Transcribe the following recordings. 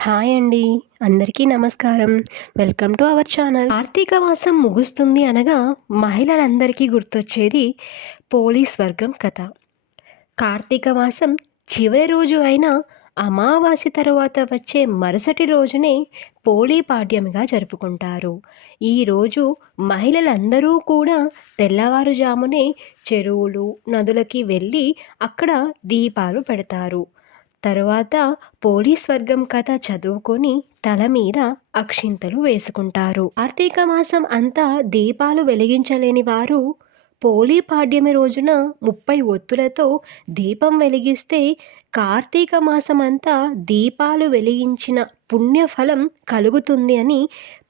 Hi అండి. అందరికీ నమస్కారం. Welcome to our channel. Karthika మాసం ముగుస్తుంది అనగా మహిళలందరికీ గుర్తొచ్చేది పోలీస్ వర్గం కథ. కార్తీక మాసం చివరి రోజు అయిన అమావాస్య తరువాత వచ్చే మరుసటి రోజునే పోలీ పాడ్యమిగా జరుపుకుంటారు. ఈరోజు మహిళలందరూ కూడా తెల్లవారుజామునే చెరువులు, నదులకి వెళ్ళి అక్కడ దీపాలు పెడతారు. తరువాత పోలీస్ వర్గం కథ చదువుకొని తల మీద అక్షింతలు వేసుకుంటారు. కార్తీక మాసం అంతా దీపాలు వెలిగించలేని వారు పోలీ పాడ్యమి రోజున 30 ఒత్తులతో దీపం వెలిగిస్తే కార్తీక మాసమంతా దీపాలు వెలిగించిన పుణ్యఫలం కలుగుతుంది అని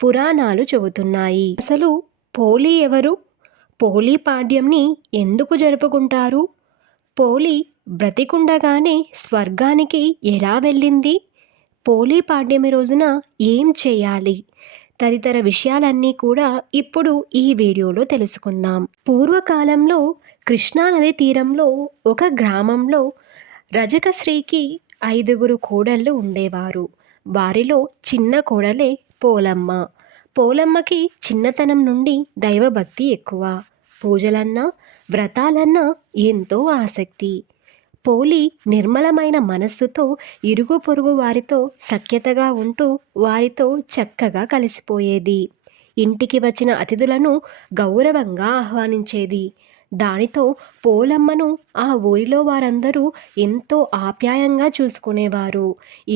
పురాణాలు చెబుతున్నాయి. అసలు పోలీ ఎవరు? పోలీ పాడ్యంని ఎందుకు జరుపుకుంటారు? పోలీ బ్రతికుండగానే స్వర్గానికి ఎలా వెళ్ళింది? పోలీ పాడ్యమి రోజున ఏం చేయాలి? తదితర విషయాలన్నీ కూడా ఇప్పుడు ఈ వీడియోలో తెలుసుకుందాం. పూర్వకాలంలో కృష్ణానది తీరంలో ఒక గ్రామంలో రజకశ్రీకి 5గురు కోడళ్ళు ఉండేవారు. వారిలో చిన్న కోడలే పోలమ్మ. పోలమ్మకి చిన్నతనం నుండి దైవభక్తి ఎక్కువ. పూజలన్నా వ్రతాలన్నా ఎంతో ఆసక్తి. పోలి నిర్మలమైన మనస్సుతో ఇరుగు పొరుగు వారితో సఖ్యతగా ఉంటూ వారితో చక్కగా కలిసిపోయేది. ఇంటికి వచ్చిన అతిథులను గౌరవంగా ఆహ్వానించేది. దానితో పోలమ్మను ఆ ఊరిలో వారందరూ ఎంతో ఆప్యాయంగా చూసుకునేవారు.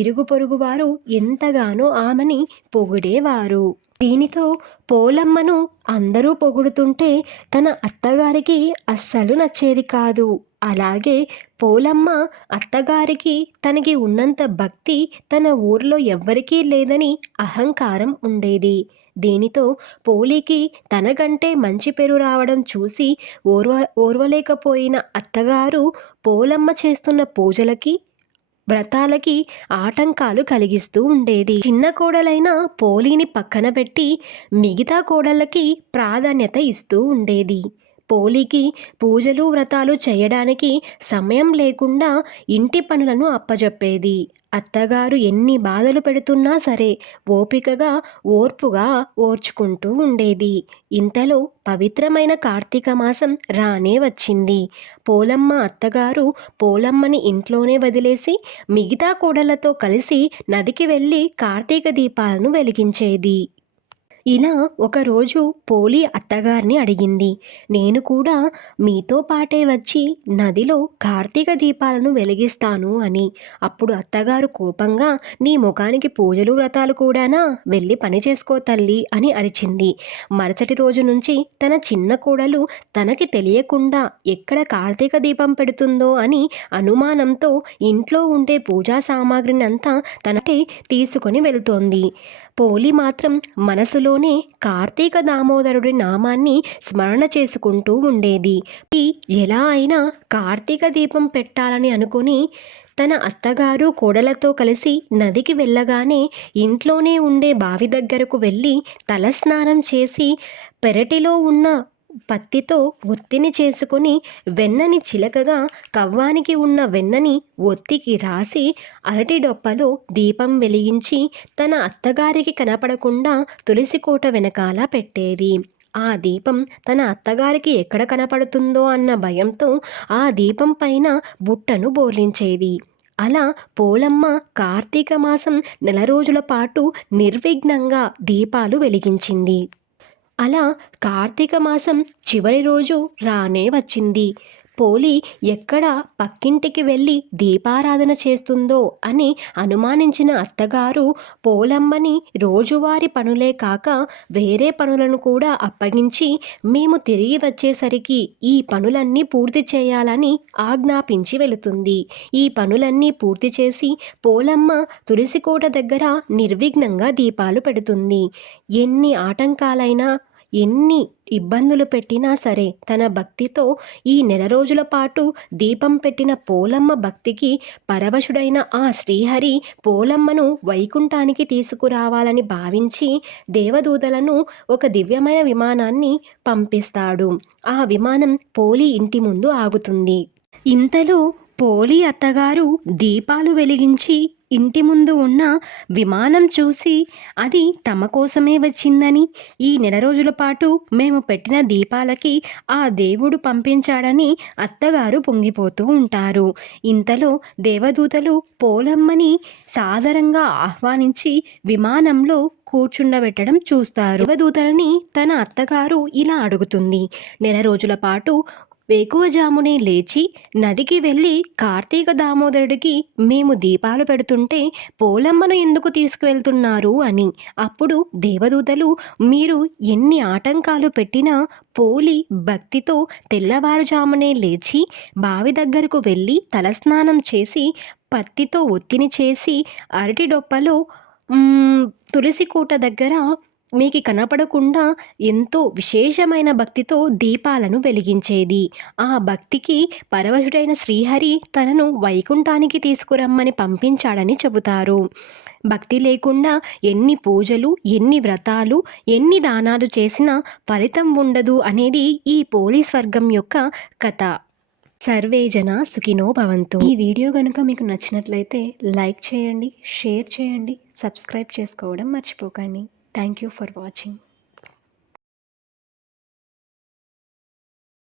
ఇరుగు పొరుగు వారు ఎంతగానో ఆమెని పొగిడేవారు. దీనితో పోలమ్మను అందరూ పొగుడుతుంటే తన అత్తగారికి అస్సలు నచ్చేది కాదు. అలాగే పోలమ్మ అత్తగారికి తనకి ఉన్నంత భక్తి తన ఊర్లో ఎవ్వరికీ లేదని అహంకారం ఉండేది. దీనితో పోలీకి తనకంటే మంచి పేరు రావడం చూసి ఓర్వలేకపోయిన అత్తగారు పోలమ్మ చేస్తున్న పూజలకి వ్రతాలకి ఆటంకాలు కలిగిస్తూ ఉండేది. చిన్న కోడలైన పోలీని పక్కన పెట్టి మిగతా కోడళ్ళకి ప్రాధాన్యత ఇస్తూ ఉండేది. పోలీకి పూజలు వ్రతాలు చేయడానికి సమయం లేకుండా ఇంటి పనులను అప్పజెప్పేది. అత్తగారు ఎన్ని బాధలు పెడుతున్నా సరే ఓపికగా ఓర్పుగా ఓర్చుకుంటూ ఉండేది. ఇంతలో పవిత్రమైన కార్తీక మాసం రానే వచ్చింది. పోలమ్మ అత్తగారు పోలమ్మని ఇంట్లోనే వదిలేసి మిగతా కోడళ్లతో కలిసి నదికి వెళ్ళి కార్తీక దీపాలను వెలిగించేది. ఇలా ఒకరోజు పోలి అత్తగారిని అడిగింది, నేను కూడా మీతో పాటే వచ్చి నదిలో కార్తీక దీపాలను వెలిగిస్తాను అని. అప్పుడు అత్తగారు కోపంగా, నీ ముఖానికి పూజలు వ్రతాలు కూడానా, వెళ్ళి పని చేసుకో తల్లి అని అరిచింది. మరుసటి రోజు నుంచి తన చిన్న కోడలు తనకి తెలియకుండా ఎక్కడ కార్తీక దీపం పెడుతుందో అని అనుమానంతో ఇంట్లో ఉండే పూజా సామాగ్రిని అంతా తనటే తీసుకొని వెళ్తోంది. పోలి మాత్రం మనసులోనే కార్తీక దామోదరుడి నామాన్ని స్మరణ చేసుకుంటూ ఉండేది. ఎలా అయినా కార్తీక దీపం పెట్టాలని అనుకుని తన అత్తగారు కోడలతో కలిసి నదికి వెళ్ళగానే ఇంట్లోనే ఉండే బావి దగ్గరకు వెళ్ళి తలస్నానం చేసి పెరటిలో ఉన్న పత్తితో ఒత్తిని చేసుకుని వెన్నని చిలకగా కవ్వానికి ఉన్న వెన్నని ఒత్తికి రాసి అరటి డొప్పలో దీపం వెలిగించి తన అత్తగారికి కనపడకుండా తులసి కోట వెనకాల పెట్టేది. ఆ దీపం తన అత్తగారికి ఎక్కడ కనపడుతుందో అన్న భయంతో ఆ దీపం పైన బుట్టను బోర్లించేది. అలా పోలమ్మ కార్తీక మాసం 4 రోజుల పాటు నిర్విఘ్నంగా దీపాలు వెలిగించింది. అలా కార్తీక మాసం చివరి రోజు రానే వచ్చింది. పోలి ఎక్కడ పక్కింటికి వెళ్ళి దీపారాధన చేస్తుందో అని అనుమానించిన అత్తగారు పోలమ్మని రోజువారి పనులే కాక వేరే పనులను కూడా అప్పగించి మేము తిరిగి వచ్చేసరికి ఈ పనులన్నీ పూర్తి చేయాలని ఆజ్ఞాపించి వెళుతుంది. ఈ పనులన్నీ పూర్తి చేసి పోలమ్మ తులసికోట దగ్గర నిర్విఘ్నంగా దీపాలు పెడుతుంది. ఎన్ని ఆటంకాలైనా ఎన్ని ఇబ్బందులు పెట్టినా సరే తన భక్తితో ఈ 4 రోజుల పాటు దీపం పెట్టిన పోలమ్మ భక్తికి పరవశుడైన ఆ శ్రీహరి పోలమ్మను వైకుంఠానికి తీసుకురావాలని భావించి దేవదూతలను ఒక దివ్యమైన విమానాన్ని పంపిస్తాడు. ఆ విమానం పోలి ఇంటి ముందు ఆగుతుంది. ఇంతలో పోలి అత్తగారు దీపాలు వెలిగించి ఇంటి ముందు ఉన్న విమానం చూసి అది తమ కోసమే వచ్చిందని, ఈ నెల రోజుల పాటు మేము పెట్టిన దీపాలకి ఆ దేవుడు పంపించాడని అత్తగారు పొంగిపోతూ ఉంటారు. ఇంతలో దేవదూతలు పోలమ్మని సాదరంగా ఆహ్వానించి విమానంలో కూర్చుండబెట్టడం చూస్తారు. దేవదూతల్ని తన అత్తగారు ఇలా అడుగుతుంది. నెల రోజుల పాటు వేకువజామునే లేచి నదికి వెళ్ళి కార్తీక దామోదరుడికి మేము దీపాలు పెడుతుంటే పోలమ్మను ఎందుకు తీసుకువెళ్తున్నారు అని. అప్పుడు దేవదూతలు, మీరు ఎన్ని ఆటంకాలు పెట్టినా పోలి భక్తితో తెల్లవారుజామునే లేచి బావి దగ్గరకు వెళ్ళి తలస్నానం చేసి పత్తితో ఒత్తిని చేసి అరటి డొప్పలో తులసి కోట దగ్గర మీకు కనపడకుండా ఎంతో విశేషమైన భక్తితో దీపాలను వెలిగించేది. ఆ భక్తికి పరవశుడైన శ్రీహరి తనను వైకుంఠానికి తీసుకురమ్మని పంపించాడని చెబుతారు. భక్తి లేకుండా ఎన్ని పూజలు, ఎన్ని వ్రతాలు, ఎన్ని దానాలు చేసినా ఫలితం ఉండదు అనేది ఈ పోలీస్ వర్గం యొక్క కథ. సర్వే జన సుఖినో భవంతు. ఈ వీడియో కనుక మీకు నచ్చినట్లయితే లైక్ చేయండి, షేర్ చేయండి, సబ్స్క్రైబ్ చేసుకోవడం మర్చిపోకండి. Thank you for watching.